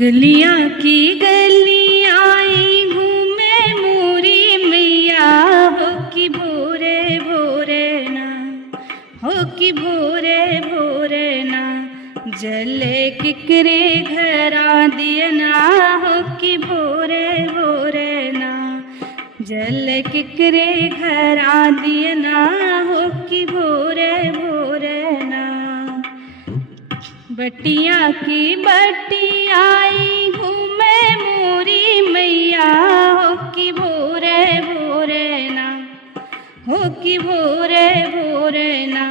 गलियां की गलियां आई घूमे मोरी मैया, हो कि भोरे भोरे ना, हो कि भोरे भोरे ना, जले किकरे घरा दियना, हो कि भोरे भोरे ना, जल किकरे घरा दियना, हो कि भोरे भोरे ना। बटिया की बटी आई घूमे मोरी मैया, हो कि भोरे भोरे ना, हो कि भोरे भोरे ना,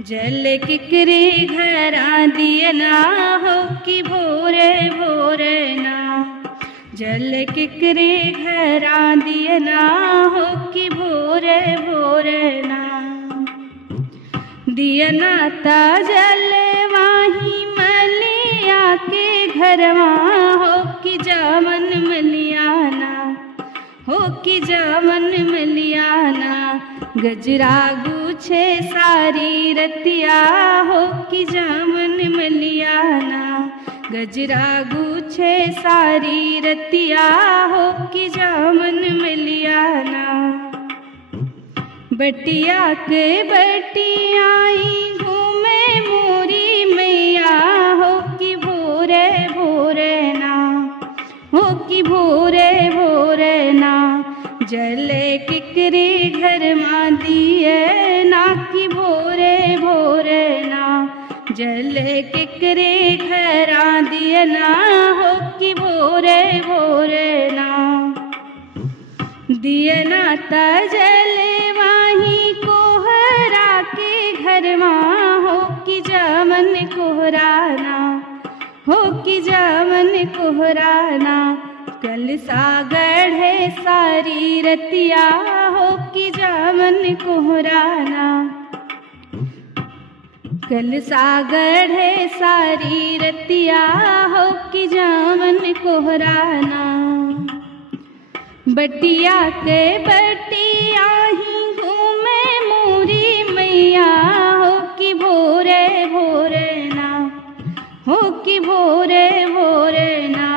जल किकरे घरा दियना, हो कि भोरे भोरे ना, जल किकरे घरा दियना, हो कि भोरे भोरे ना। दियना ता जल वाही मलिया के घरवा, हो कि जावन मलियाना, हो कि जावन मलियाना, गजरा गुछे सारी रतिया, हो कि जावन मलियाना, गजरा गुछे सारी रतिया, हो कि जावन मलियाना। बटिया के बटी आई घूमे मोरी मैया, हो कि भोरे भोरे ना, हो कि भोरे भोरे ना, जले किकरे घर मां दिए ना, कि भोरे भोरे ना, जले किकरे घरा दिए ना, हो कि भोरे भोरे ना। दियना ता जले वाही कोहरा के घरवा, हो कि जावन कोहराना, हो कि जावन कोहराना, कल सागर है सारी रतिया, हो कि जावन कोहराना, कल सागर है सारी रतिया, हो कि जावन कोहराना। बटिया के बटिया ही घूमे मोरी मैया, हो कि भोरे भोरे ना, हो कि भोरे भोरे ना,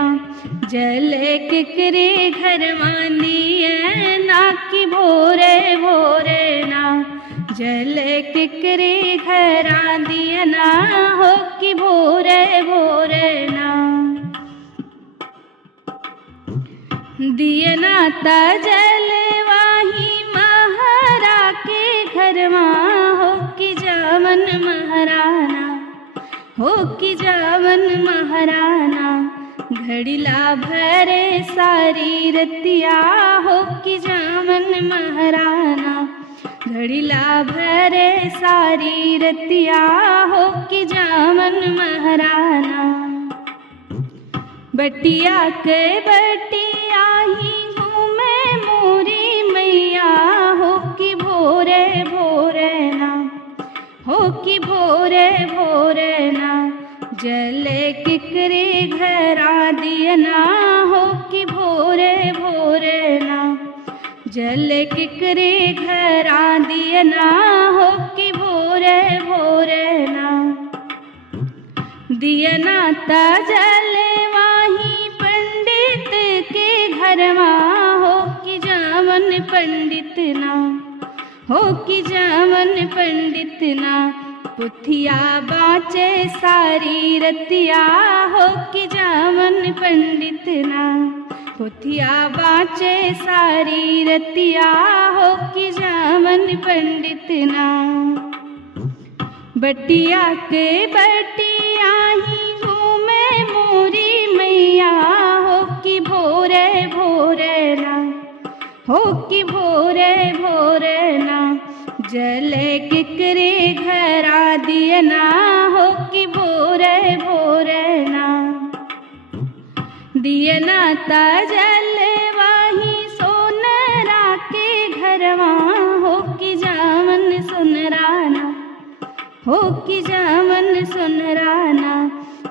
जले किकरे घर दिए ना, कि भोरे भोरे ना, जले किकरे घरा दिए ना, हो कि भोरे भोरे ना। दियना ता जल वाही महारा के घरवा, हो कि जावन महाराना, हो कि जावन महाराना, घड़ीला भरे सारी रतिया, हो कि जावन महाराना, घड़ीला भरे सारी रतिया, हो कि जावन महाराना। बटिया के बटिया ही घूमे मोरी मैया, हो कि भोरे भोरे ना, हो कि भोरे भोरे ना, जले किकरे घरा दियना, हो कि भोरे भोरे ना, जले किकरे घरा दियना, हो कि भोरे भोरे ना। दियना ता जले वाही पंडित के घरवा, हो कि जावन पंडित ना, हो कि जावन पंडित ना, पुथिया बाचे सारी रतिया, हो कि जावन पंडित ना, पुथिया बाचे सारी रतिया, हो कि जावन पंडित ना। बटिया के बटिया ही घूमे मोरी मैया, हो कि भोरे भोरे ना, हो कि भोरे भोरे ना, जले किकरे घरा दियना, हो कि भोरे भोरे ना। दियना ता जल वाही सोनरा के घरवा, हो कि जावन सुनराना, हो कि जावन सुनराना,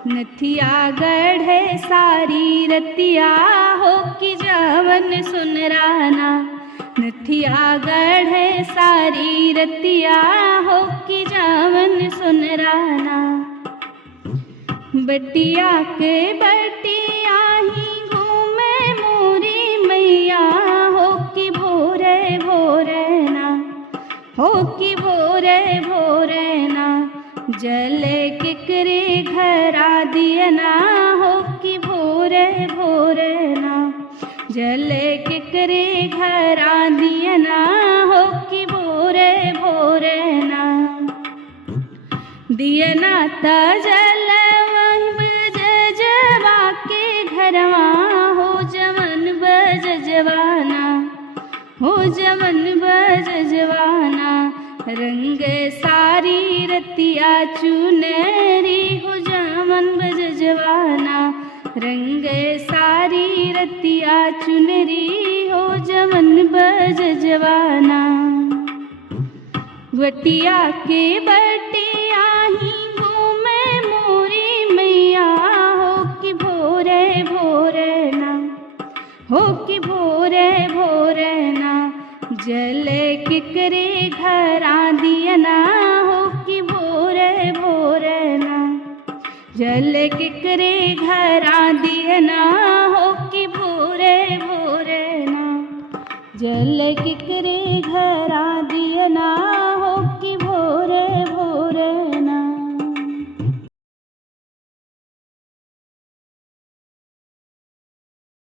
नथिया गढ़े सारी रतिया, हो कि जावन सुनराना, नथिया गढ़े सारी रतिया, हो कि जावन सुनराना। बटिया के बटिया ही घूमे मोरी मैया हो कि भोरे भोरे ना, हो कि भोरे भोरे ना, जले किकरे घरा दियना हो कि भोरे भोरे ना, जले किकरे घरा दियना हो कि भोरे भोरे ना। दियना त जल बजजवा के घरवा हो जवन बजजवाना, हो जवन बजजवाना, रंग सारी रतिया चुनरी हो जवन बजजवाना, रंग सारी रतिया चुनरी हो जवन बजजवाना। बटिया के बटिया ही घूमे मोरी मैया हो कि भोरे भोरे ना, हो कि भोरे भोरे ना, जले किकरे घरा दियना हो कि भोरे भोरे ना, जले किकरे घरा दियना हो कि भोरे भोरे ना, जले किकरे घरा दियना